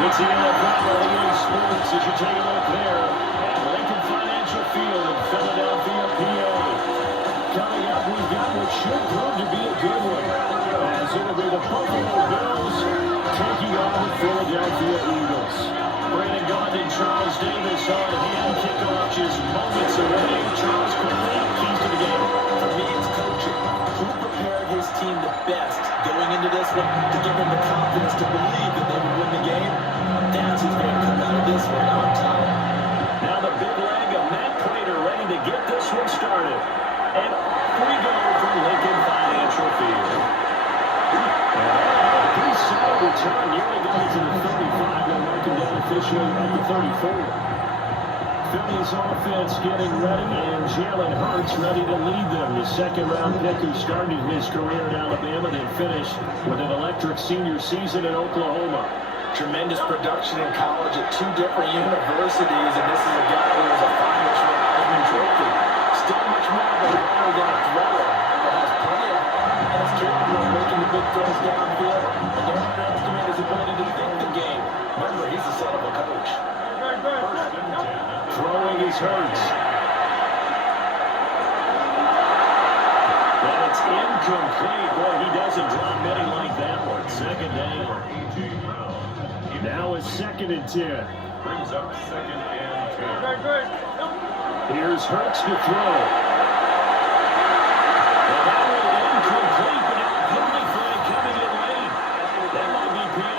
It's the NFL on EA Sports as you take a look there at Lincoln Financial Field in Philadelphia, PA. Coming up, we've got what should prove to be a good one, as it'll be the Buffalo Bills taking on the Philadelphia Eagles. Brandon Gaudin and Charles Davis on hand. Kickoff just moments away. Charles, quickly, keys to the game. For me, it's coaching. Who prepared his team the best going into this one to give them the confidence to believe that they would win the game? That's who's going to come out of this one on top. Now the big leg of Matt Prater ready to get this one started. And off we go from Lincoln Financial Field. Pretty solid return. Nearly got to the 35. They're working down officially at the 34. Philly's offense getting ready, and Jalen Hurts ready to lead them. The second-round pick who started his career at Alabama and finished with an electric senior season in Oklahoma. Tremendous production in college at two different universities, and this is a guy who was a finalist for the Heisman Trophy. Still much more of a runner than a thrower, but has plenty of heart and is capable of making the big throws downfield. And don't underestimate his ability to think the game. Remember, he's the son of a coach. Throwing is Hurts. And it's incomplete. Boy, he doesn't drop many like that one. Second down. Now it's 2nd and 10. Brings up 2nd and 10. Here's Hurts to throw. And that one incomplete, but now penalty flag coming in late. That might be PI.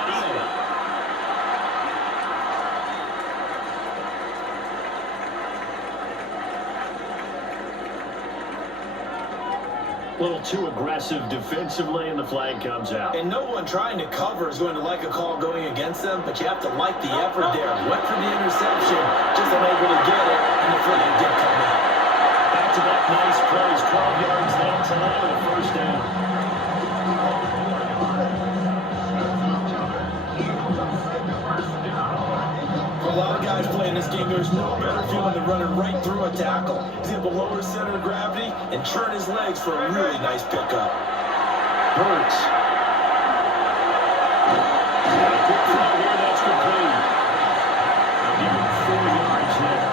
A little too aggressive defensively, and the flag comes out. And no one trying to cover is going to like a call going against them, but you have to like the effort there. Went for the interception, just unable to get it, and the flag did come out. Back-to-back nice plays, 12 yards that time, and a first down. For a lot of guys playing this game, there's no better feeling than running right through a tackle. He's able to lower his center of gravity and churn his legs for a really nice pickup. Hurts. Quick throw here, that's complete. They'll give him 4 yards there.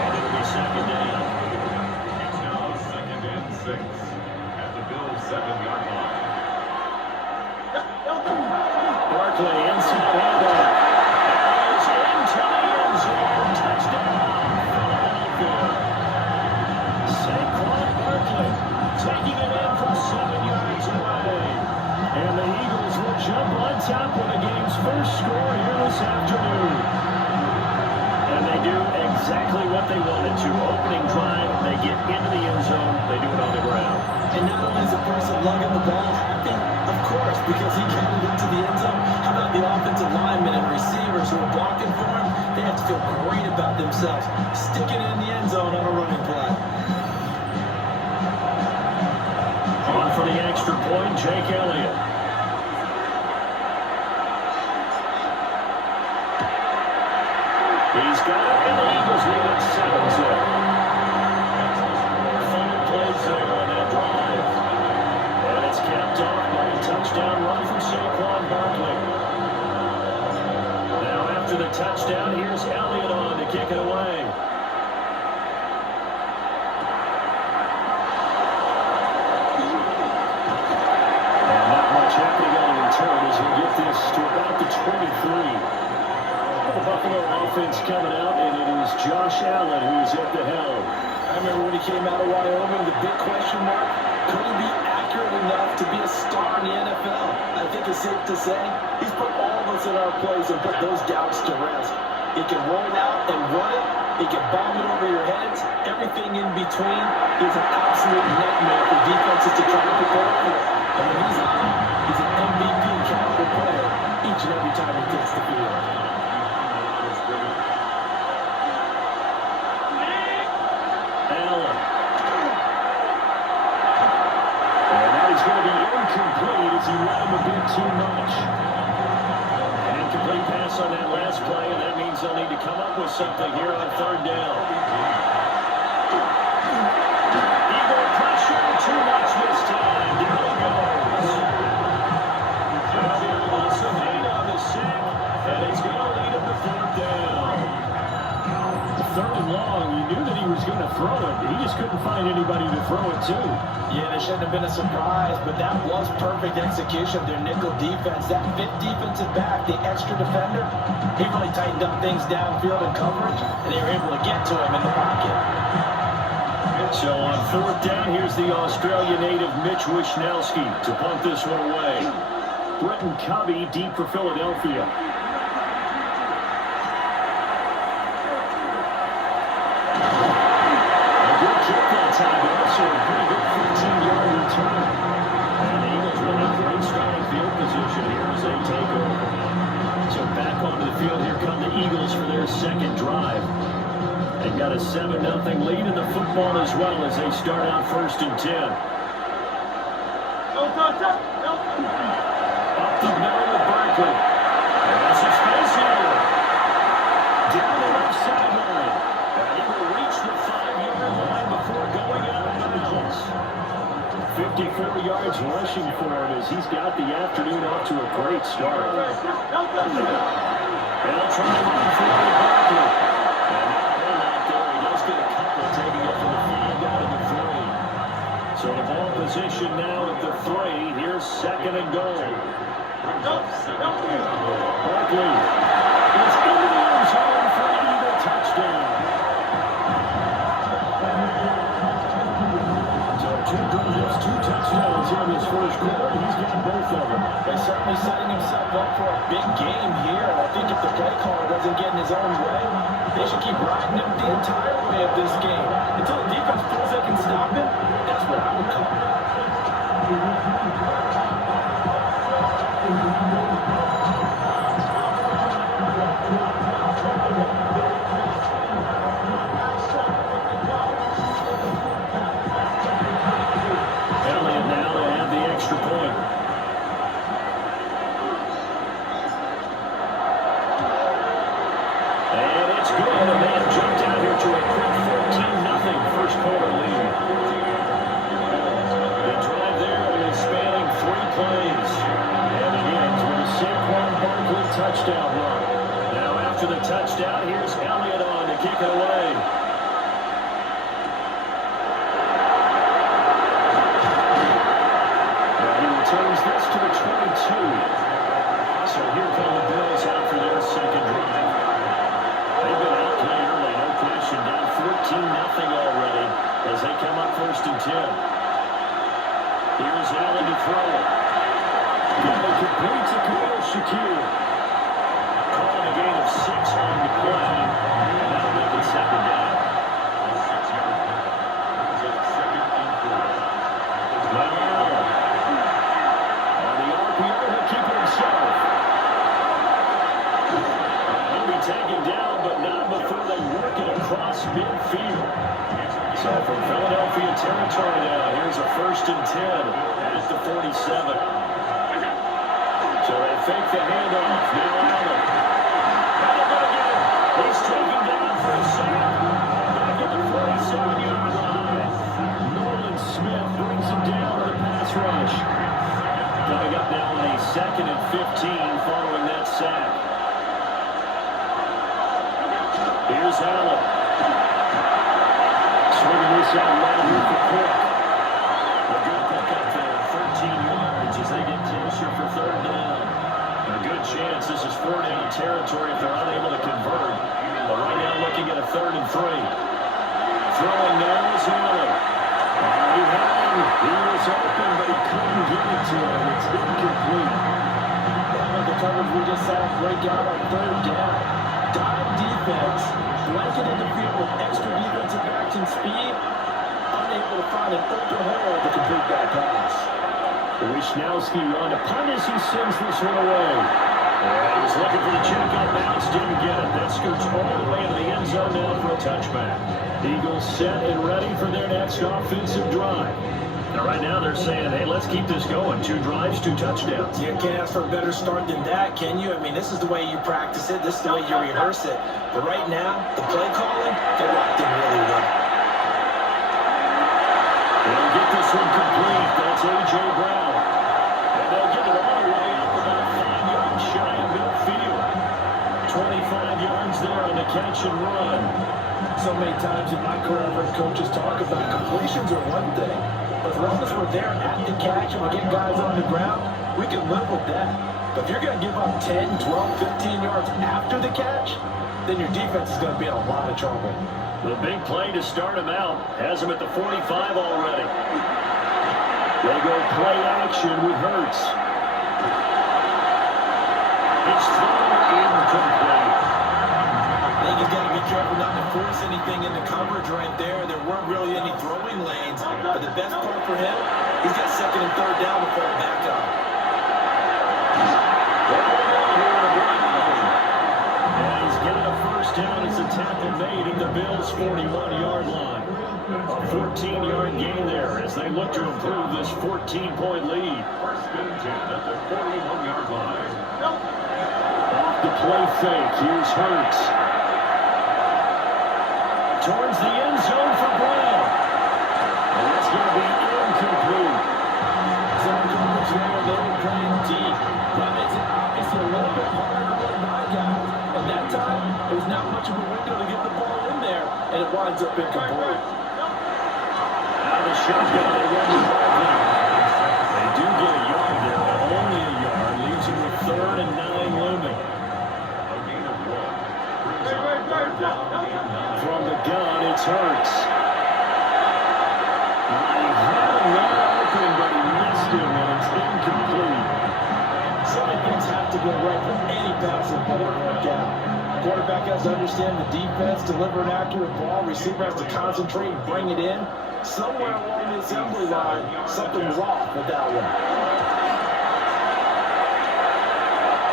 And it'll be second down. It's now 2nd and 6 at the Bills' 7-yard line. Barkley inside handoff. Is into the end zone. Touchdown, Philadelphia. Saquon Barkley taking it in from 7 yards away. And the Eagles will jump on top with the game's first score here this afternoon. And they do exactly what they wanted to. Opening drive, they get into the end zone. They do it on the ground. And not only is the person lugging the ball happy, of course, because he got it into the end zone, how about the offensive linemen and receivers who are blocking for him? They have to feel great about themselves, sticking it in the end zone on a running play. On for the extra point, Jake Elliott. He's got it, and the Eagles lead at 7-0. Final plays there on that drive. And it's capped off by a touchdown run from Saquon Barkley. Now after the touchdown, here's Elliott on to kick it away. And not much happening on the return as we get this to about the 23. The Buffalo offense coming out, and it is Josh Allen who's at the helm. I remember when he came out of Wyoming, the big question mark, could he be accurate enough to be a star in the NFL? I think it's safe to say he's put all of us in our place and put those doubts to rest. He can roll it out and run it. He can bomb it over your heads. Everything in between is an absolute nightmare for defenses to try to prepare for. And when he's on, he's an MVP caliber player each and every time he takes the field. Allen. And that is going to be incomplete as he let him a bit too much. An incomplete pass on that last play, and that means they'll need to come up with something here on 3rd down. Eagle pressure, too much this time. Down he goes. Also, on the sack, and he's going to third and long. You knew that he was going to throw it. He just couldn't find anybody to throw it to. Yeah, it shouldn't have been a surprise, but that was perfect execution of their nickel defense. That fifth defensive back, the extra defender, he really tightened up things downfield in coverage, and they were able to get to him in the pocket. So on fourth down, here's the Australia native Mitch Wishnowski to punt this one away. Britton Covey deep for Philadelphia. A good kick that time, but also a pretty good 15-yard return. And the Eagles will have great starting field position here as they take over. So back onto the field, here come the Eagles for their second drive. They've got a 7-0 lead in the football as well as they start out 1st and 10. Up the middle with Barkley. There's some space here. Down the left sideline. And he will reach the 5-yard line before going out of bounds. 54 yards rushing for him as he's got the afternoon off to a great start. They'll try to run for Barkley. Taking it from the 5 down to the 3. So the ball position now at the 3. Here's 2nd and goal. Barkley is into the end zone for an Eagle touchdown. So 2 drives, 2 touchdowns here in this first quarter. He's got both of them. They're certainly setting himself up for a big game here. I think if the play caller doesn't get in his own way, they should keep riding him the entire way of this game. Until the defense feels they can stop him, that's what I would call it. Elliott now to have the extra point. And it's good. And they have jumped out here to a quick 14-0 first quarter lead. The drive there is spanning 3 plays. And it ends with a Saquon Barkley touchdown run. Now after the touchdown, here's Elliott on to kick it away. And he returns this to the 22. So here come the Bills out for their second drive. They've been outplayed early, no question. Down 14-0 already as they come up 1st and 10. Here's Allen to throw it. And they complete to Khalil Shakir. Calling a gain of 6 on the play. And that'll make it 2nd down. Well, Allen. On the RPO, he'll keep it himself. He'll be taken down, but not before they work it across midfield. So from Philadelphia territory now, here's a 1st and 10 at the 47. So they fake the handoff. Now Allen. Allen again. He's taken down for a sack. Back at the 47-yard line. Nolan Smith brings him down to the pass rush. Coming up now on a 2nd and 15 following that sack. Here's Allen. Swinging this out right here for Cook. A good pickup there, 13 yards as they get closer for 3rd down. A good chance this is 4-down territory if they're unable to convert. But right now looking at a 3rd and 3. Throwing now is Allen. He was open, but he couldn't get it to him. It's incomplete. The coverage we just saw break out on 3rd down. Dive defense, blanketed the field with extra defensive action speed, unable to find an open hole to complete that pass. Wishnowski on to punt as he sends this one away. And he was looking for the check up bounce, didn't get it. That scoots all the way into the end zone now for a touchback. Eagles set and ready for their next offensive drive. Now right now they're saying, hey, let's keep this going. 2 drives, 2 touchdowns. You can't ask for a better start than that, can you? I mean, this is the way you practice it. This is the way you rehearse it. But right now, the play calling, they're locked in really well. They'll get this one complete. That's A.J. Brown. And they'll get it all the way up about 5 yards shy of midfield. 25 yards there on the catch and run. So many times in my career, I've heard coaches talk about completions are one thing, but as long as we're there at the catch and we get guys on the ground, we can live with that. But if you're going to give up 10, 12, 15 yards after the catch, then your defense is going to be in a lot of trouble. The big play to start him out has him at the 45 already. They go play action with Hurts. It's thrown incomplete. I think he's got to be careful not to force anything into coverage right there. There weren't really any throwing lanes, but the best part for him, he's got second and third down to fall back on. And he's getting a first down as the tackle made at the Bills' 41-yard line. A 14-yard gain there as they look to improve this 14-point lead. First and 10 at the 41-yard line. Off the play fake, here's Hurts. Towards the end zone for Brown. And it's going to be incomplete. Some coverage there, they were playing deep. That makes it obviously a little bit harder to run by guys. And that time, there's not much of a window to get the ball in there, and it winds up incomplete. Out of the shotgun, they run the ball. They do get a yard there, but only a yard. Leaves him with 3rd and 9 looming. A gain of 1. Brings up third down and 9. From the gun, it's Hurts. He had a man open, but he missed him, and it's incomplete. So many things have to go right for any passing play to work out. Quarterback has to understand the defense, deliver an accurate ball. Receiver has to concentrate and bring it in. Somewhere along the assembly line, something's off with that one.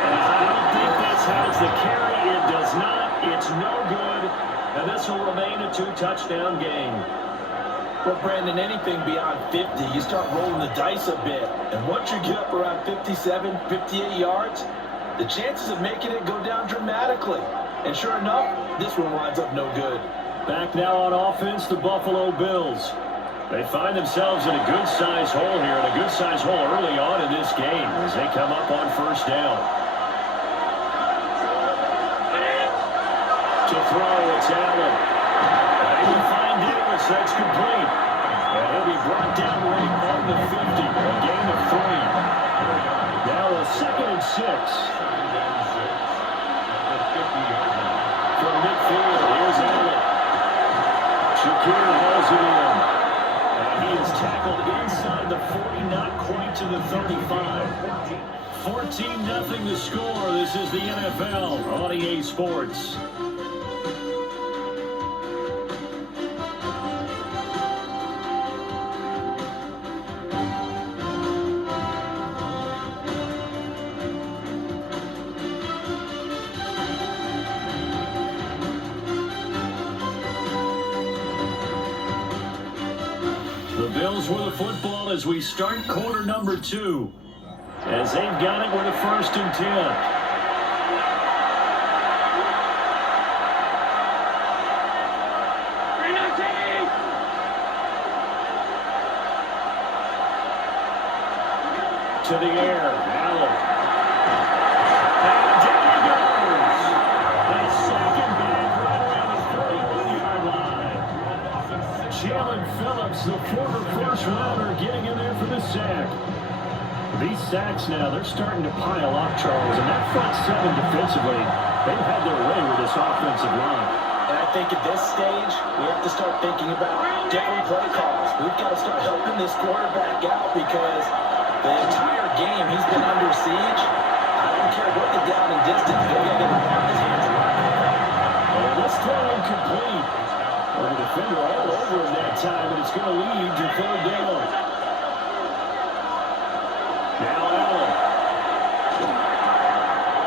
And I don't think this has the carry. It does not. It's no good. And this will remain a 2-touchdown game. Well, Brandon, anything beyond 50, you start rolling the dice a bit. And once you get up around 57, 58 yards, the chances of making it go down dramatically. And sure enough, this one winds up no good. Back now on offense, the Buffalo Bills. They find themselves in a good-sized hole here, and a good-sized hole early on in this game as they come up on first down. To throw, it's Allen. And he will find Davis. That's complete. And he'll be brought down right on the 50. A gain of 3. Now a 2nd and 6. From midfield, here's Allen. Shakir hauls it in. And he is tackled inside the 40, not quite to the 35. 14-0 the score. This is the NFL on EA Sports. The Bills with the football as we start quarter number 2. As they've got it with a 1st and 10. To the air, Allen. And down he goes. A second back right around the 41-yard line. Jalen Phillips, the former first-rounder, getting in there for the sack. These sacks now, they're starting to pile up, Charles, and that front 7 defensively, they've had their way with this offensive line. And I think at this stage, we have to start thinking about different play calls. We've got to start helping this quarterback out because the entire game he's been under siege. I don't care what the down and distance, they're going to get the ball in his hands. And this throw incomplete. Well, the defender all over him that time, and it's going to lead to 3rd down. Now Allen.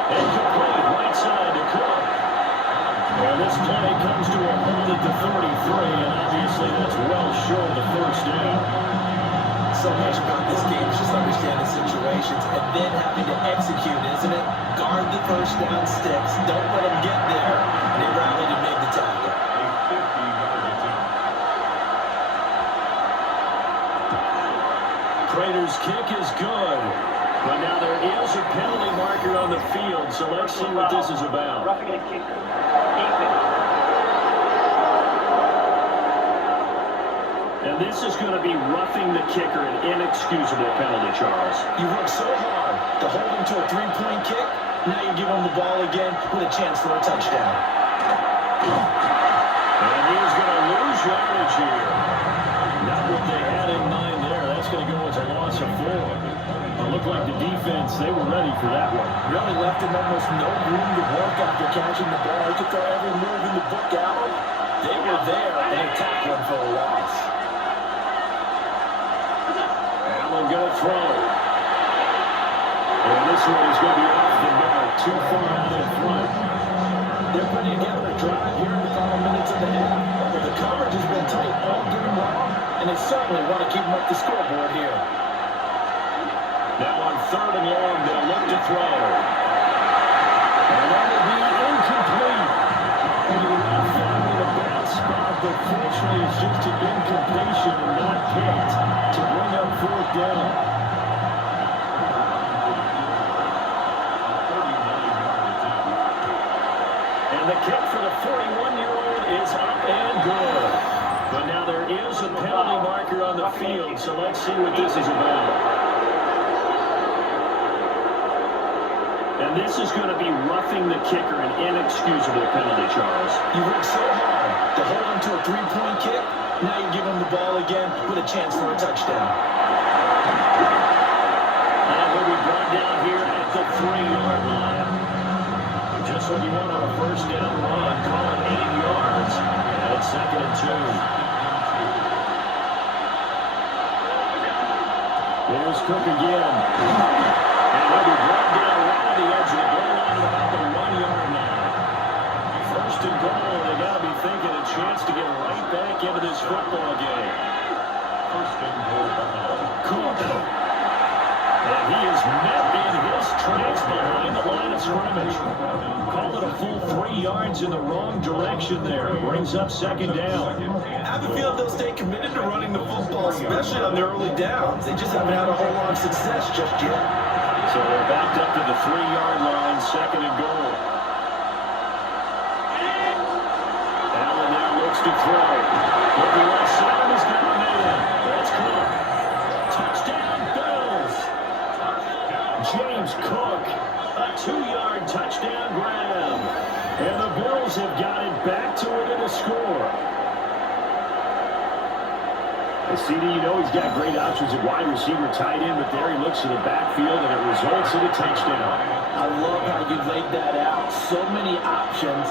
Incomplete, right side to Cook. And this play comes to a hold at the 33, and obviously that's well short of the 1st down. So much about this game is just understanding situations and then having to execute, isn't it? Guard the first down sticks. Don't let them get there. And they rallied and made the tackle. A 50-yard attempt. Prater's kick is good. But now there is a penalty marker on the field, so let's see what this is about. Roughing a kicker. Defense. And this is going to be roughing the kicker, an inexcusable penalty, Charles. You worked so hard to hold him to a three-point kick. Now you give him the ball again with a chance for a touchdown. And he's going to lose yardage here. Not what they had in mind there. That's going to go as a loss of 4. It looked like the defense, they were ready for that one. Really left him almost no room to work after catching the ball. He could throw every move in the book out. They were there and attacked one for a loss. Allen going to throw. And this one is going to be off the mark, too far out in front. They're putting together a drive here in the final minutes of the half. But the coverage has been tight all game long, and they certainly want to keep them up the scoreboard here. Now on 3rd and long, they'll look to throw. And that will be incomplete. And the ref found in a bad spot, but fortunately it's just an incompletion and not picked to bring up 4th down. And the kick for the 41-year-old is up and good. But now there is a penalty marker on the field, so let's see what this is about. And this is going to be roughing the kicker, an inexcusable penalty, Charles. You worked so hard to hold him to a three-point kick. Now you give him the ball again with a chance for a touchdown. And he'll be brought down here at the 3-yard line. Just what you want on a 1st down run, call it 8 yards. And it's 2nd and 2. There's Cook again. And he'll be brought down right on the edge of the goal line at about the 1-yard line. 1st and goal, they got to be thinking a chance to get right back into this football game. 1st and goal. Cook. And he is met in his tracks behind the line of scrimmage. Call it a full 3 yards in the wrong direction there. Brings up 2nd down. I have a feeling they'll stay committed to running the football, especially on their early downs. They just haven't had a whole lot of success just yet. So they're backed up to the 3-yard line, 2nd and goal. Allen now looks to throw. Looking left side, he's got a man. That's Cook. Touchdown, Bills. James Cook, a 2-yard touchdown grab. And the Bills have got it back to within a score. CD, you know he's got great options at wide receiver, tight end, but there he looks to the backfield, and it results in a touchdown. I love how you laid that out. So many options.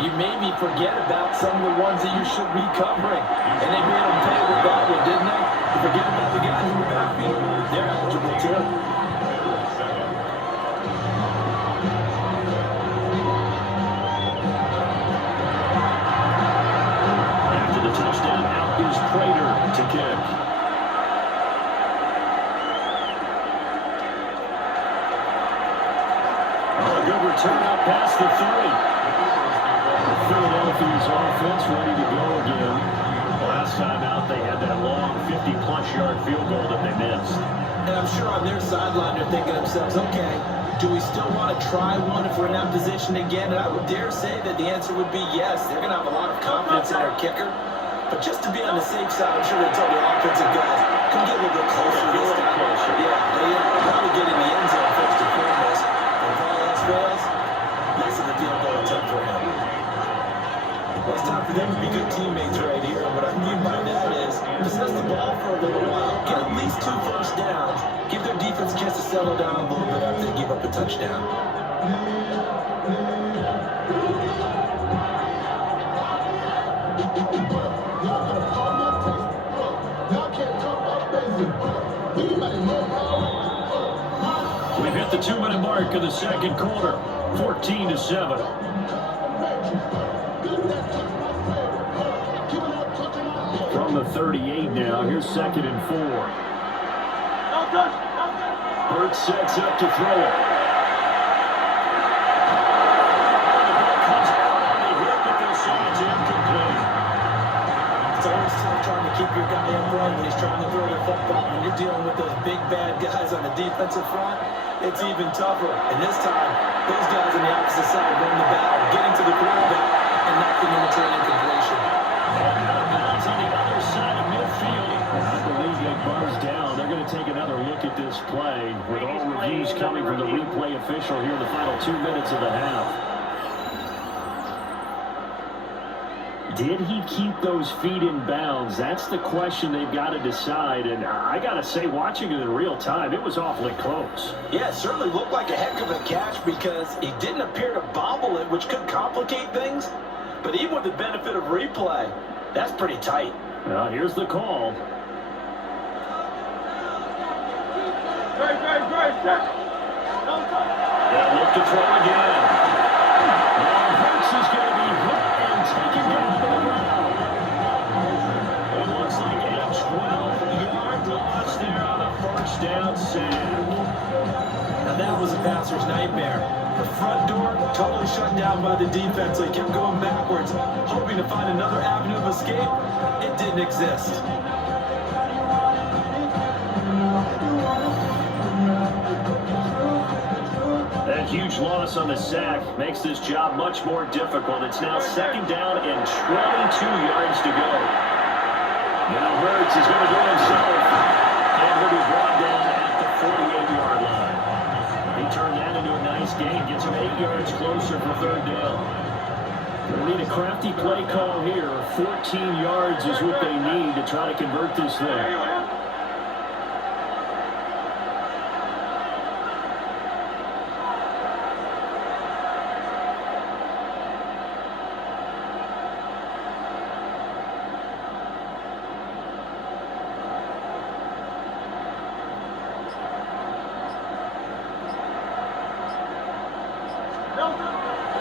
You made me forget about some of the ones that you should be covering. And they made them pay with that one, didn't they? You forget about the guys in the backfield. They're eligible too. After the touchdown, out is Prater to kick. Oh, a good return up past the 30. Philadelphia's offense ready to go again. Last time out, they had that long 50-plus yard field goal that they missed. And I'm sure on their sideline they're thinking to themselves, okay, do we still want to try one if we're in that position again? And I would dare say that the answer would be yes. They're going to have a lot of confidence in their kicker. But just to be on the safe side, I'm sure they told the offensive guys, come get a little bit closer this time. Yeah, probably get in the end zone first and foremost. And if all else fails, nice of a field goal attempt for him. Well, it's time for them to be good teammates right here. And what I mean by that is possess the ball for a little while, get at least 2 first downs, give their defense a chance to settle down a little bit after they give up a touchdown. We've hit the 2-minute mark of the 2nd quarter, 14-7. From the 38 now, here's 2nd and 4. Hurts sets up to throw it. The ball comes out on the hip, but they'll say it's incomplete. It's always tough trying to keep your guy upright when he's trying to throw the football. When you're dealing with those big bad guys on the defensive front, it's even tougher. And this time, those guys on the opposite side won the battle, getting to the quarterback and knocking in a training completion. And out of bounds on the other side of midfield. I believe they buzzed down. They're going to take another look at this play with all reviews coming from the replay official here in the final 2 minutes of the half. Did he keep those feet in bounds? That's the question they've got to decide. And I got to say, watching it in real time, it was awfully close. Yeah, it certainly looked like a heck of a catch because he didn't appear to bobble it, which could complicate things. But even with the benefit of replay, that's pretty tight. Well, here's the call. Yeah, look to throw again. Now Hurts is going to be hit and taken down to the ground. It looks like a 12-yard loss there on the first down sack. Now that was a passer's nightmare. The front door totally shut down by the defense. They kept going backwards, hoping to find another avenue of escape. It didn't exist. That huge loss on the sack makes this job much more difficult. It's now second down and 22 yards to go. Now Hurts is going to do it himself. And he'll be brought down at the 48-yard line. He turned that into a nice gain. Gets him 8 yards closer for third down. They'll need a crafty play call here. 14 yards is what they need to try to convert this thing.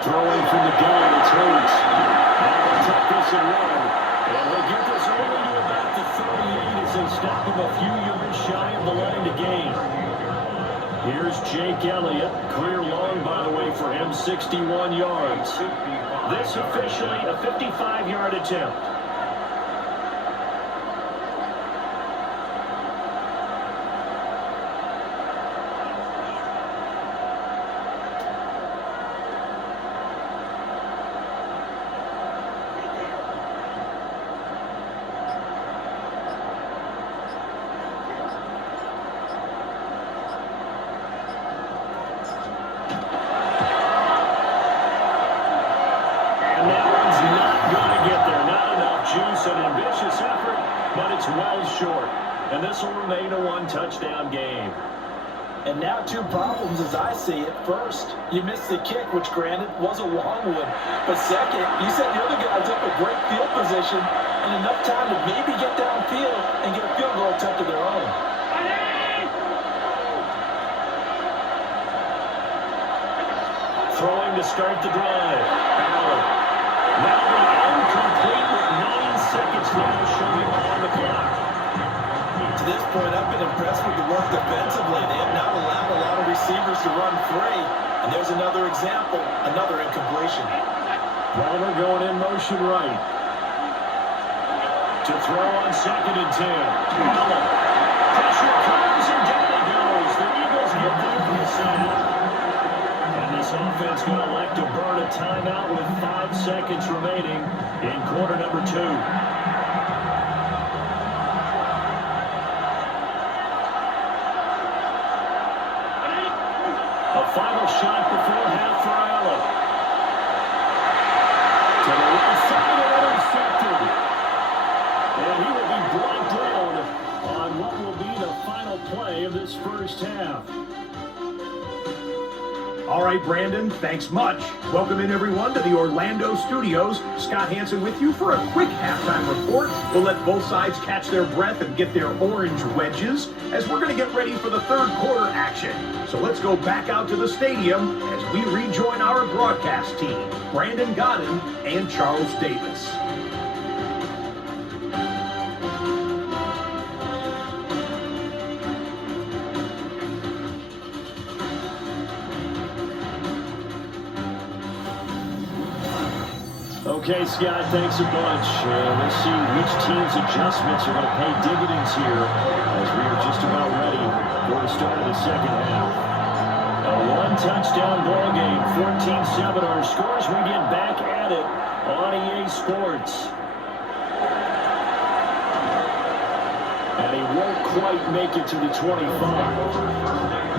Throwing from the gun, it's Hurts. Now they'll take this and run. And they'll get this only to about the 38 as they stop him a few yards shy of the line to gain. Here's Jake Elliott. Career long, by the way, for him, 61 yards. This officially a 55-yard attempt. An ambitious effort, but it's well short. And this will remain a one-touchdown game. And now two problems as I see it. First, you missed the kick, which granted was a long one. But second, you set the other guys up a great field position and enough time to maybe get downfield and get a field goal attempt of their own. Throwing to start the drive. Allen. Now the incomplete with 9 seconds now showing on the clock. To this point, I've been impressed with the work defensively. They have not allowed a lot of receivers to run free. And there's another example, another incompletion. Palmer going in motion right. To throw on 2nd and 10. Allen. Pressure comes and down he goes. The Eagles get there from the side. And this offense going to elect to burn a timeout with 5 seconds remaining in quarter number 2. A final shot before half for Allen. To the left side and intercepted. And he will be brought down on what will be the final play of this first half. All right, Brandon, thanks much. Welcome in, everyone, to the Orlando studios. Scott Hansen with you for a quick halftime report. We'll let both sides catch their breath and get their orange wedges as we're going to get ready for the third quarter action. So let's go back out to the stadium as we rejoin our broadcast team, Brandon Godden and Charles Davis. Okay, Scott, thanks a bunch. We'll see which team's adjustments are going to pay dividends here as we are just about ready for the start of the second half. A one-touchdown ball game, 14-7 our scores. We get back at it on EA Sports. And he won't quite make it to the 25.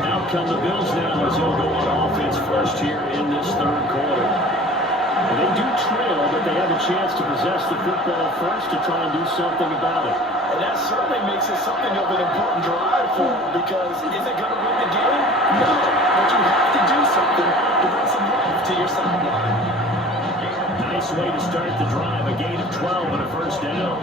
Out come the Bills now as he'll go on offense first here in this third quarter. And they do trail, but they have a chance to possess the football first to try and do something about it. And that certainly makes it something of an important drive for him, because is it going to win the game? No, but you have to do something to bring some life to your sideline. Nice way to start the drive, a gain of 12 and a first down.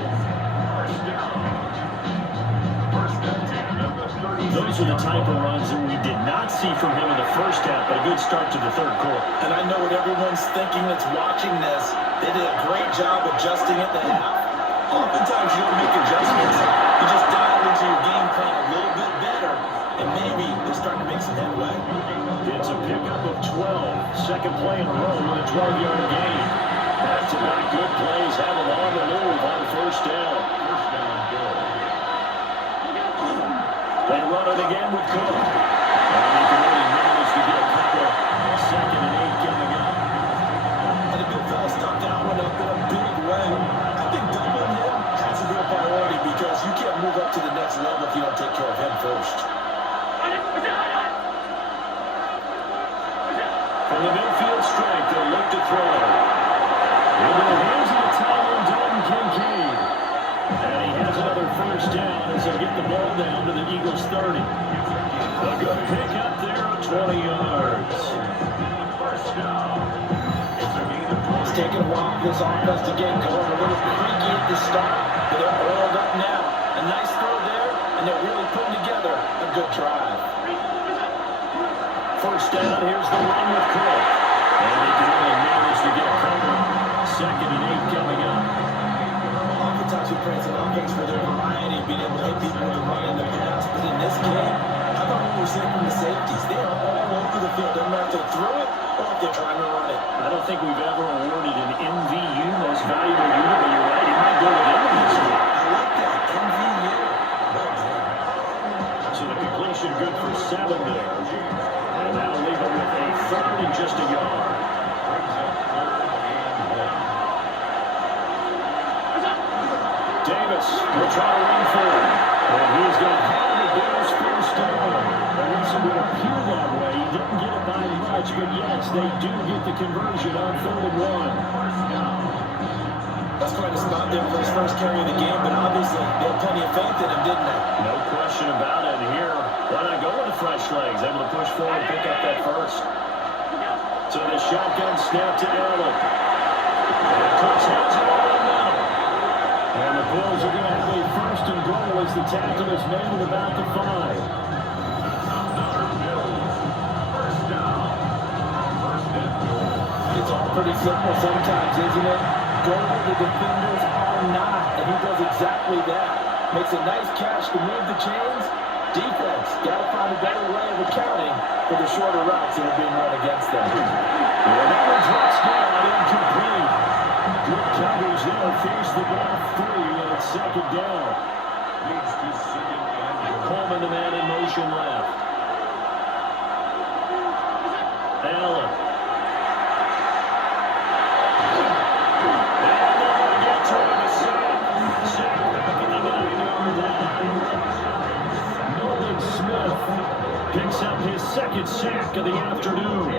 Those are the type of runs that we did not see from him in the first half, but a good start to the third quarter. And I know what everyone's thinking that's watching this. They did a great job adjusting it in the half. Oftentimes you don't make adjustments. You just dial into your game plan a little bit better, and maybe they're starting to make some headway. It's a pickup of 12. Second play in a row with a 12-yard gain. Back-to-back good plays have them on the move on first down. They run it again with Cook. And he can only manage to get a couple. Second and 8 coming up. And the big fella stopped that one up in a big way. I think doubling him has a real priority, because you can't move up to the next level if you don't take care of him first. From the midfield strike, they'll look to throw. Into the hands of the tight end, Dalton Kincaid. And he has another first down as they get the ball down to the Eagles' 30. A good pick up there of 20 yards. It's taken a while for this offense to get going. A little creaky at the start, but they're oiled up now. A nice throw there, and they're really putting together a good drive. First down, here's the run with Cook. And he can only manage to get a couple. Second and 8 coming up. Oftentimes we praise an offense for their variety of being able to hit people with the run in the past, but in this game, how about what we're seeing from the safeties? They are all over the field. Doesn't matter if they throw it or if they're trying to run it. I don't think we've ever awarded an MVU, most valuable unit, but you're right, it might go with them this week. I like that. MVU. Well done. So the completion good for 7 there. And that'll leave it with a third and just a yard. Davis will try to run for it. And he's going to have the Bills first down. At least it would appear that way. He didn't get it by much, but yes, they do get the conversion on 3rd and 1. That's quite a spot there for his first carry of the game, but obviously they had plenty of faith in him, didn't they? No question about it here. Why not go with the fresh legs? Able to push forward and pick up that first. So the shotgun snap to Allen. And Cooks has it on him now. And the Bills are going to have a first and goal as the tackle is made at about the 5. It's all pretty simple sometimes, isn't it? Go where the defenders are not, and he does exactly that. Makes a nice catch to move the chains. Defense, got to find a better way of accounting for the shorter routes that are being run against them. And that one drops down, incomplete. Good coverage there, face the ball free, and it's second down. Coleman, the man in motion left. Allen. Picks up his second sack of the afternoon.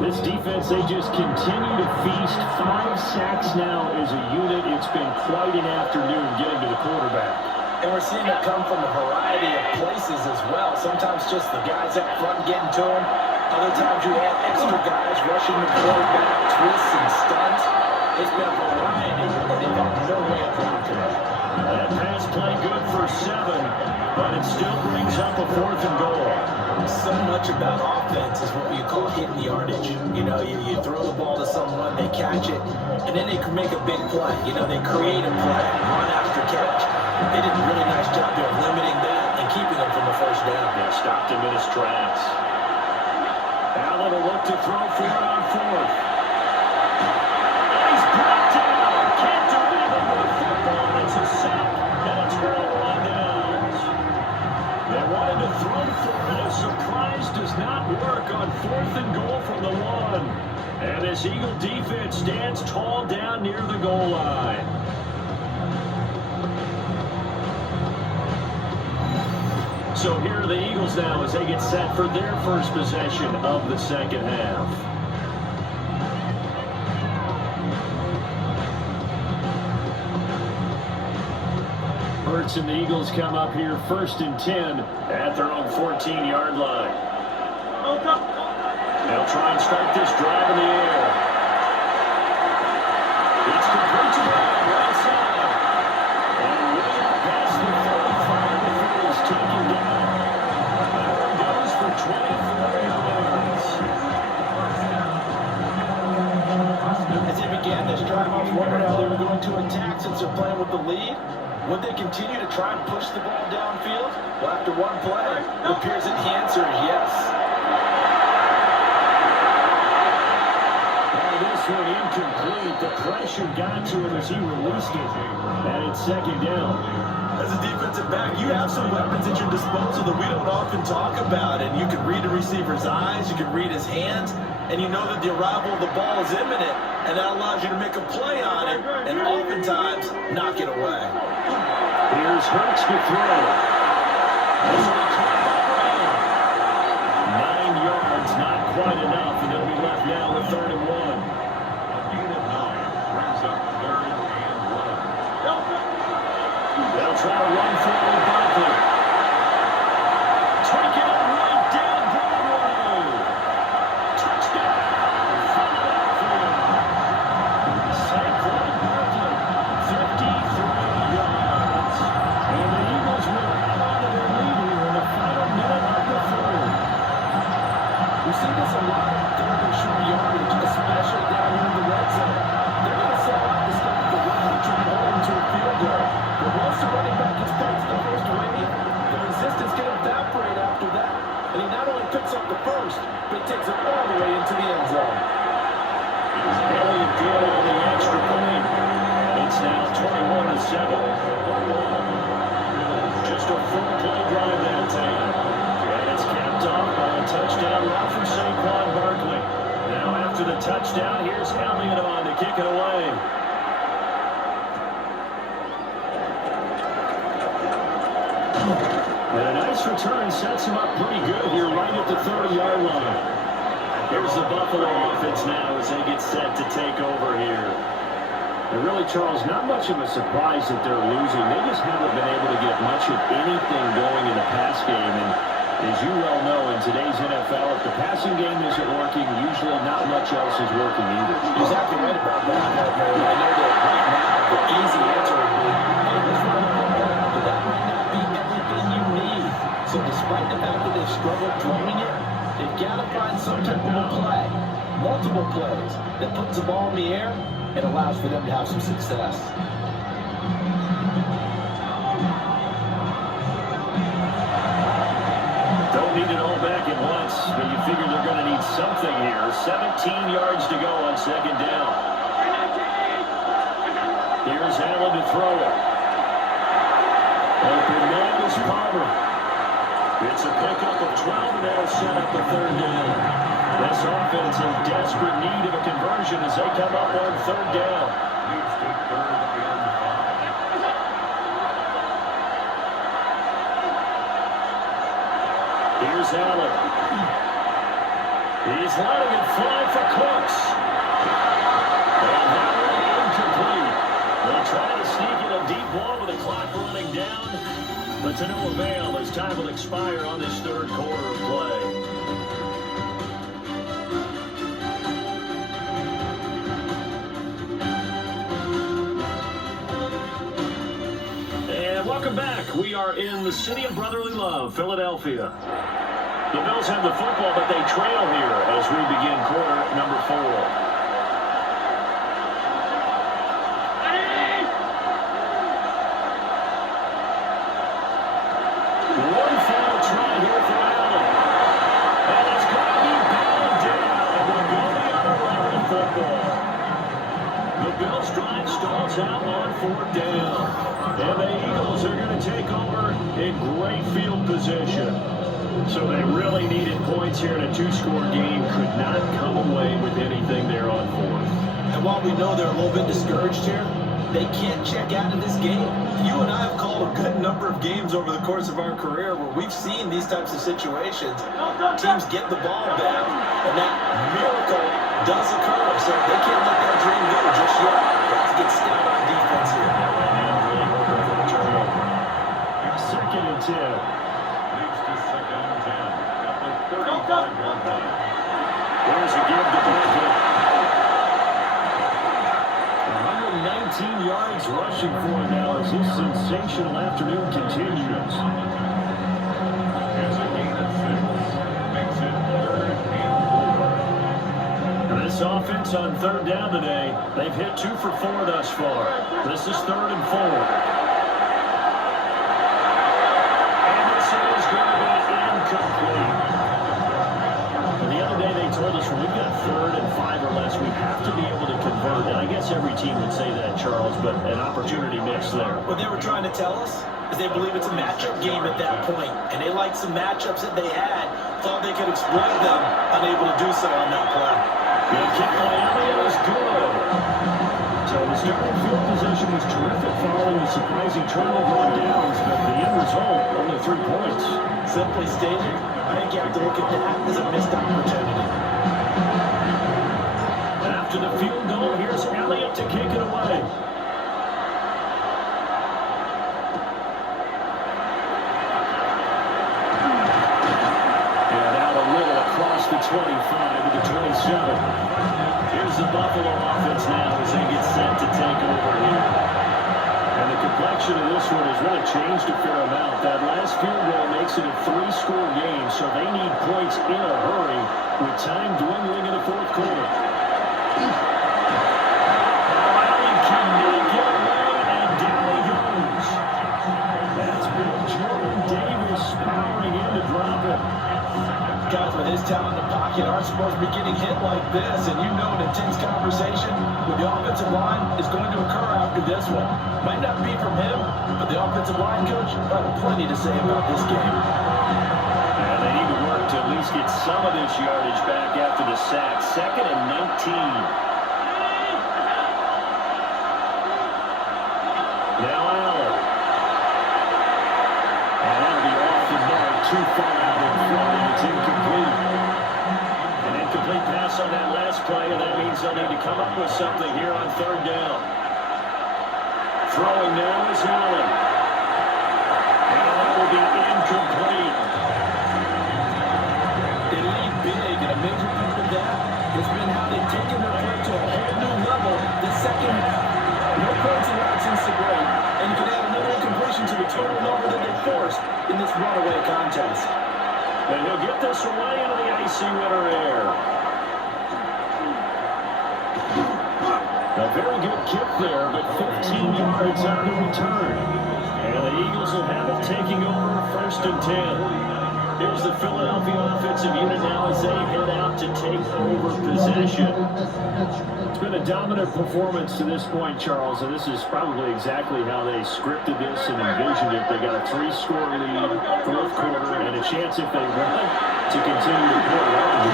This defense, they just continue to feast. 5 sacks now as a unit. It's been quite an afternoon getting to the quarterback. And we're seeing it come from a variety of places as well. Sometimes just the guys up front getting to him. Other times you have extra guys rushing the quarterback, twists and stunts. It's been a variety, and they've got no way of blocking it. That pass play good for 7, but it still brings up a 4th and goal. So much about offense is what you call hitting the yardage. You know, you throw the ball to someone, they catch it, and then they can make a big play. You know, they create a play, run after catch. They did a really nice job there of limiting that and keeping them from the first down. They stopped him in his tracks. Allen will look to throw for it on 4th. He's brought down. Can't do anything with the football. It's a sack, and it's rolled on downs. They wanted to this Eagle defense stands tall down near the goal line. So here are the Eagles now as they get set for their first possession of the second half. Hurts and the Eagles come up here 1st and 10 at their own 14-yard line. They'll try and start this drive in the air. It's complete to the right side. And way up past the 35 before he's taken down. That one goes for 24 yards. As they began this drive, I was wondering how they were going to attack since they're playing with the lead. Would they continue to try and push the ball downfield? Well, after one play, it appears that the answer is yes. This one incomplete. The pressure got to him as he released it. And it's second down. As a defensive back, you have some weapons at your disposal that we don't often talk about. And you can read the receiver's eyes, you can read his hands, and you know that the arrival of the ball is imminent. And that allows you to make a play on it, and oftentimes knock it away. Here's Hurts to throw. 9 yards, not quite enough, and they'll be left now with 3rd and 1. They'll try to run forward Barkley. Take it right down Broadway. Touchdown, Philadelphia. Saquon Barkley, 53 yards. And the Eagles will hang on to their lead here in the final minute of the 3rd. We see this a lot in 3rd and short yardage, especially down here in the red zone. They're going to sell out to stop the run and try to hold them to a field goal. But once the running back gets past the first wave, the resistance can evaporate after that. And he not only picks up the first, but he takes it all the way into the end zone. Elliott good on the extra point. It's now 21-7. Just a 4-play drive that time. And it's capped off by a touchdown run from Saquon Barkley. Now after the touchdown, here's Elliott on to kick it away. And a nice return sets him up pretty good here right at the 30-yard line. Here's the Buffalo offense now as they get set to take over here. And really, Charles, not much of a surprise that they're losing. They just haven't been able to get much of anything going in the pass game. And as you well know, in today's NFL, if the passing game isn't working, usually not much else is working either. You're exactly right about that, Mark. I know that right now the easy answer would be, hey, let's run the football. But that might not be everything you need. So despite the fact that they've struggled throwing it, they've got to find some type of a play, multiple plays, that puts the ball in the air and allows for them to have some success. Don't need it all back at once, but you figure they're going to need something here. 17 yards to go on second down. Here's Allen to throw it. Open man is Palmer. It's a pickup of 12, and that'll set up the 3rd down. This offense in desperate need of a conversion as they come up on 3rd down. Needs to 3rd and 5. Here's Allen. He's letting it fly for Cooks. And that one incomplete. They'll try to sneak in a deep ball with the clock running down, but to no avail as time will expire on this 3rd quarter of play. And welcome back. We are in the city of brotherly love, Philadelphia. The Bills have the football, but they trail here as we begin quarter number 4. One final try here for Allen. And it's going to be batted down. We're going on a run of football. The Bills drive stalls out on 4th down. And the Eagles are going to take over in great field position. So they really needed points here in a 2-score game. Could not come away with anything there on And while we know they're a little bit discouraged here, they can't check out of this game. You and I have called a good number of games over the course of our career where we've seen these types of situations. Teams get the ball back, and that miracle does occur. So they can't let that dream go just yet. They have to get stout on defense here. Second and 10. Leads to second and 10 at the 35-yard line. There's a give to Barkley. 119 yards rushing for him now as this sensational afternoon continues. Here's a gain of 6. Makes it 3rd and 4. And this offense on third down today, they've hit 2 for 4 thus far. This is 3rd and 4. And this is going to be incomplete. And the other day they told us when we've got 3rd and 5 or less, we have to be able to convert. And I guess every team would say that, Charles, but an opportunity missed there. What they were trying to tell us is they believe it's a matchup game at that point, and they liked some matchups that they had, thought they could exploit them, unable to do so on that play. The kick by Elliott is good. So the starting field position was terrific following a surprising turnover on downs, but the end result, only 3 points. Simply stated, I think you have to look at that as a missed opportunity. After the field goal, here's Elliott to kick it away. And out a little across the 25 to the 27. Here's the Buffalo offense now as they get set to take over here. And the complexion of this one has really changed a fair amount. That last field goal makes it a 3-score game, so they need points in a hurry with time dwindling in the 4th quarter. Guys with his talent in the pocket aren't supposed to be getting hit like this, and you know an intense conversation with the offensive line is going to occur after this one. Might not be from him, but the offensive line coach will have plenty to say about this game. And they need to work to at least get some of this yardage back after the sack. 2nd and 19. Now Allen. And that'll be off the mark, too far out in front, and it's incomplete. An incomplete pass on that last play, and that means they'll need to come up with something here on 3rd down. Throwing now is Allen. And that will be incomplete. They lead big, and a major part of that has been how they've taken their play to a whole new level. The second half, no points allowed since the break, and you can add another incompletion to the total number that they forced in this runaway contest. And he'll get this away into the icy winter air. A very good kick there, but 15 yards on the return. And the Eagles will have it taking over 1st and 10. Here's the Philadelphia offensive unit now as they head out to take over possession. It's been a dominant performance to this point, Charles, and this is probably exactly how they scripted this and envisioned it. They got a 3-score lead, 4th quarter, and a chance if they want to continue to put it on.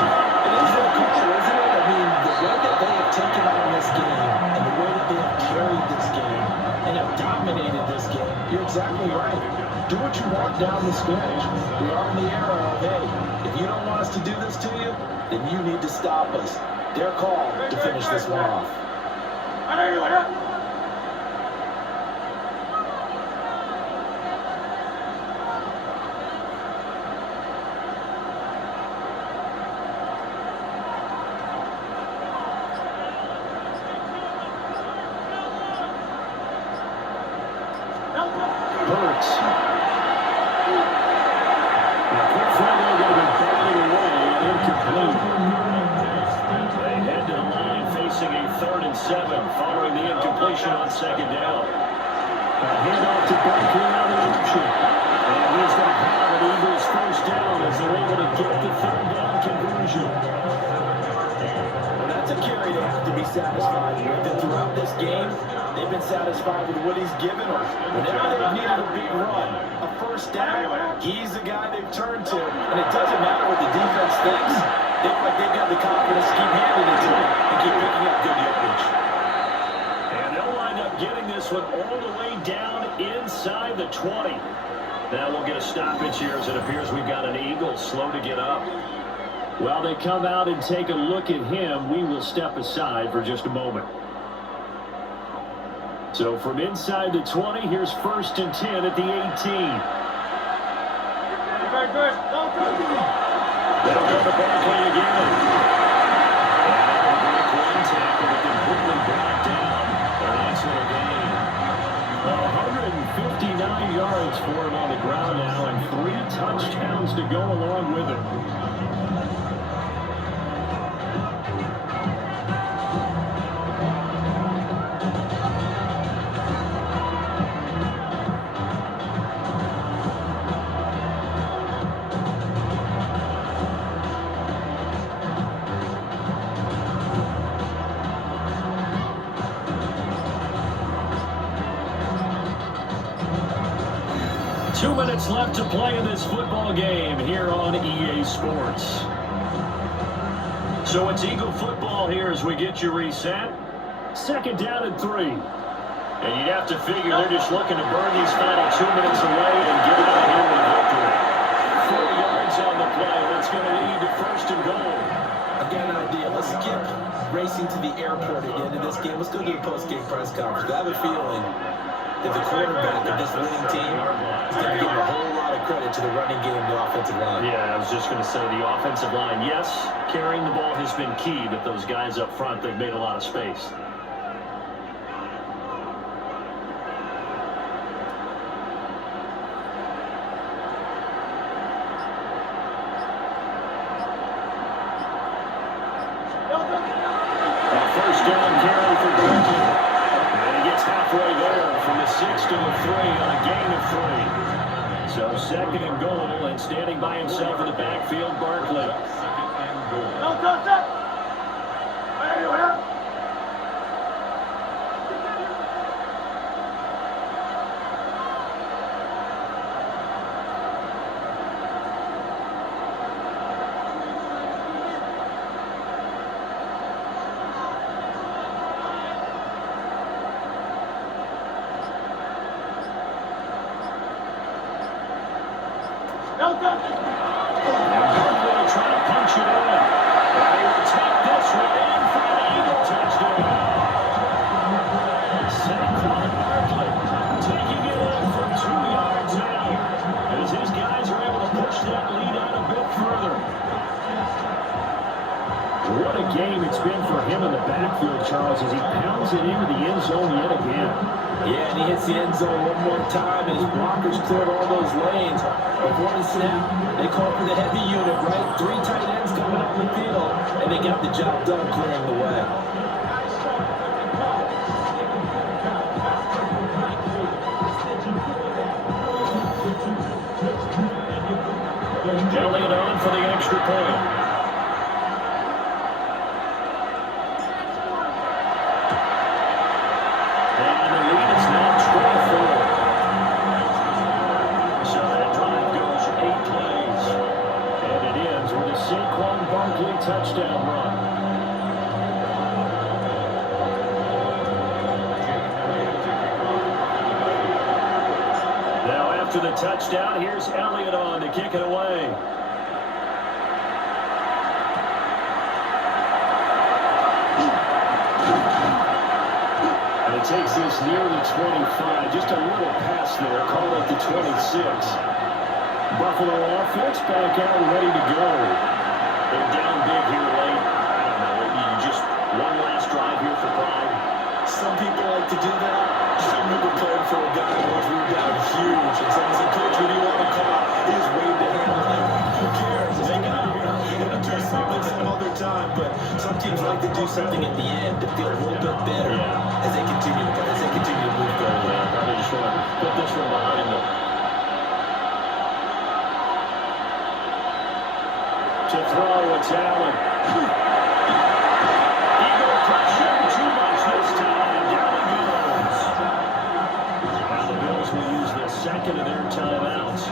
It is their culture, isn't it? I mean, the way that they have taken on this game and the way that they have carried this game and have dominated this game, you're exactly right. Do what you want down the stretch. We are in the era of, hey, if you don't want us to do this to you, then you need to stop us. Their call to finish this one off. Hurts. Quick throw there, going to be batted away and incomplete. They head to the line facing a 3rd and 7 following the incompletion on 2nd down. Handoff to Barkley out of option. And he's going to have an Eagles 1st down as they're able to get the 3rd down conversion. Well, that's a carry they have to be satisfied with. And throughout this game, they've been satisfied with what he's given them. Whenever they've needed a big run, a 1st down, he's the guy they've turned to. And it doesn't matter what the defense thinks. They feel like they've got the confidence to keep handing it to him and keep picking up good yardage. this one all the way down inside the 20. Now we'll get a stoppage here as it appears we've got an Eagle slow to get up. While they come out and take a look at him, we will step aside for just a moment. So from inside the 20, here's 1st and 10 at the 18. Very good. They'll go to Barkley again. And a great run tackle, but completely brought down. A nice little gain. 159 yards for him on the ground now, and 3 touchdowns to go along with it. 2 minutes left to play in this football game here on EA Sports. So it's Eagle football here as we get you reset. 2nd down and 3. And you'd have to figure they're just looking to burn these final 2 minutes away and get out of here with a victory. 4 yards on the play. That's going to lead to 1st and goal. I've got an idea. Let's skip racing to the airport at the end of this game. Let's go to the post-game press conference. I have a feeling that the quarterback of this winning team is going to give a whole lot of credit to the running game and the offensive line. Yeah, I was just going to say the offensive line, yes, carrying the ball has been key, but those guys up front, they've made a lot of space. First down carry for Barkley. And he gets halfway there from the 6 to the 3 on a gain of 3. So 2nd and goal, and standing by himself in the backfield, Barkley. 2nd and goal. Don't touch that. And Barkley will try to punch it in. And he will take this one in for an Eagle touchdown. Saquon Barkley taking it in for 2 yards now, as his guys are able to push that lead out a bit further. What a game it's been for him in the backfield, Charles, as he pounds it into the end zone yet again. Yeah, and he hits the end zone one more time, and his blockers cleared all those lanes. Before the snap, they called for the heavy unit, right? 3 tight ends coming on the field, and they got the job done clearing the way. Elliott on for the extra point. And the lead is now 24. So that drive goes 8 plays. And it ends with a Saquon Barkley touchdown run. Now after the touchdown, here's Elliott on to kick it away. And it takes this near the 25. Just a little pass there. Call it the 26. Buffalo offense back out ready to go. They're down big here late. I don't know. Maybe just one last drive here for pride. Some people like to do that. I remember playing for a guy once we were down huge, and someone said, "Coach, what do you want to call?" He just waved a hand like, "Who cares? They got it. We're going to do something some other time." But some teams like to do something at the end to feel a little bit better as they continue to play, as they continue to move forward. Probably just want to put this one behind them. To throw, it's Allen. Eagle pressure, too much this time. Down he goes. Now the Bills will use the 2nd of their timeouts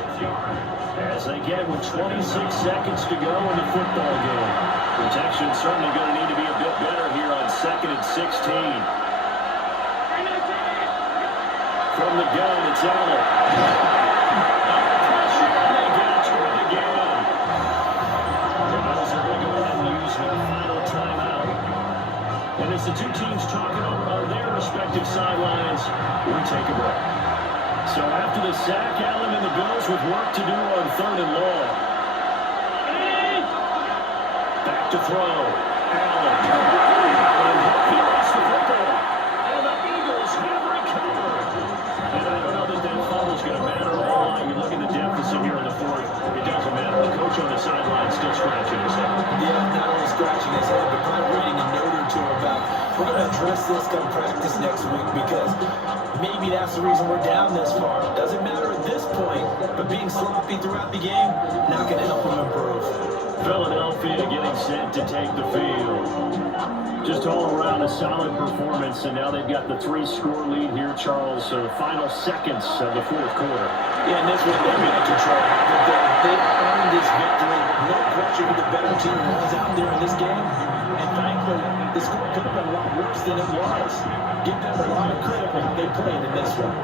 as they get it with 26 seconds to go in the football game. Protection certainly going to need to be a bit better here on 2nd and 16. From the gun, it's Allen. Under pressure, and they get to it again. The Bills are going to go ahead and use their final timeout. And as the two teams talking over on their respective sidelines, we take a break. So after the sack, Allen and the Bills with work to do on 3rd and long. Back to throw. Allen. He lost the football. And the Eagles have recovered. And I don't know that that fumble's going to matter a whole lot. You look at the deficit here in the 4th. It doesn't matter. The coach on the sideline still scratching his head. Yeah, not only scratching his head, but probably reading a note or two about, we're going to address this come practice next week because maybe that's the reason we're down this far. Doesn't matter at this point, but being sloppy throughout the game, not going to help him improve. Philadelphia getting set to take the field. Just all around a solid performance, and now they've got the 3-score lead here, Charles. So the final seconds of the 4th quarter. Yeah, and this one they've been in control. They've earned this victory. No question who the better team was out there in this game. And frankly, the score could have been a lot worse than it was. Give them a lot of credit for how they played in this one.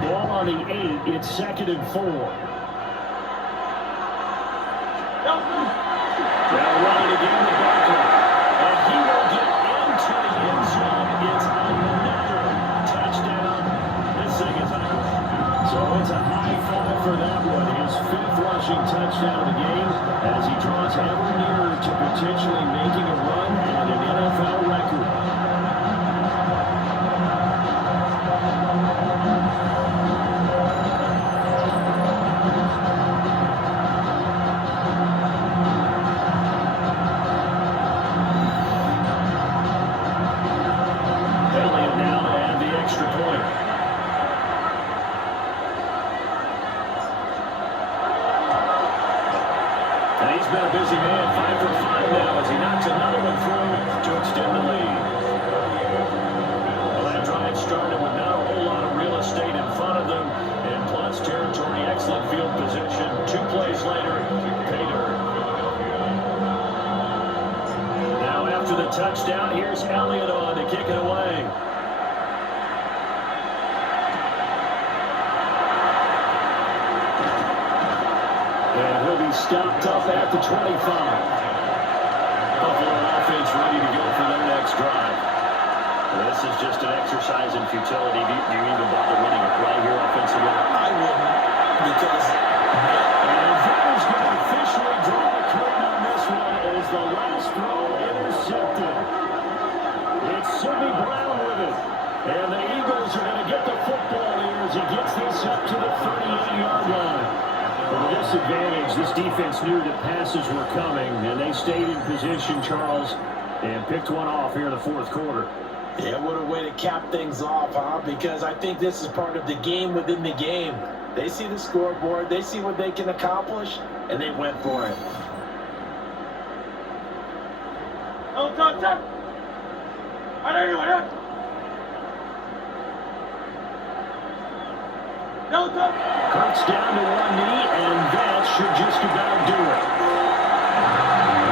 Ball on the 8. It's 2nd and 4. Now running again with Barkley. And he will get into the end zone. It's another touchdown. This thing is ugly. So it's a high five for that one. His 5th rushing touchdown of the game as he draws ever nearer to potentially making a run at an NFL record. Been a busy man, 5 for 5 now as he knocks another one through to extend the lead. Well, that drive started with not a whole lot of real estate in front of them, and plus territory, excellent field position. 2 plays later, pay dirt. Now after the touchdown, here's Elliott on to kick it away. And he'll be stopped up at the 25. Buffalo offense ready to go for their next drive. This is just an exercise in futility. Do you even bother running a play here offensively? I wouldn't, because... And that is going to officially draw the curtain on this one as the last throw intercepted. It's Sidney Brown with it. And the Eagles are going to get the football here as he gets this up to the 38-yard line. With this advantage, this defense knew that passes were coming, and they stayed in position, Charles, and picked one off here in the 4th quarter. Yeah, what a way to cap things off, huh? Because I think this is part of the game within the game. They see the scoreboard, they see what they can accomplish, and they went for it. Oh, touch! I don't know what. No touch! Kurtz down to one knee, and that should just about do it.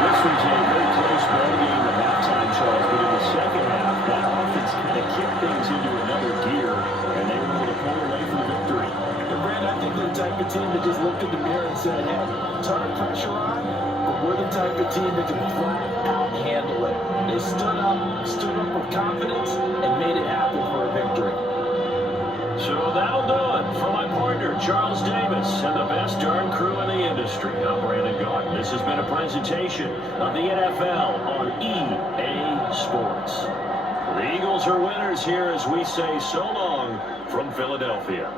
This was a very close ball game at halftime, Charles, but in the second half, that offense kind of kicked things into another gear, and they were able to pull away from the victory. And Brand, I think they're the type of team that just looked in the mirror and said, hey, ton of pressure on, but we're the type of team that can flat out handle it. They stood up with confidence, and made it happen for a victory. So that'll do it for my partner, Charles Davis, and the best darn crew in the industry. I'm Brandon Gordon. This has been a presentation of the NFL on EA Sports. The Eagles are winners here as we say so long from Philadelphia.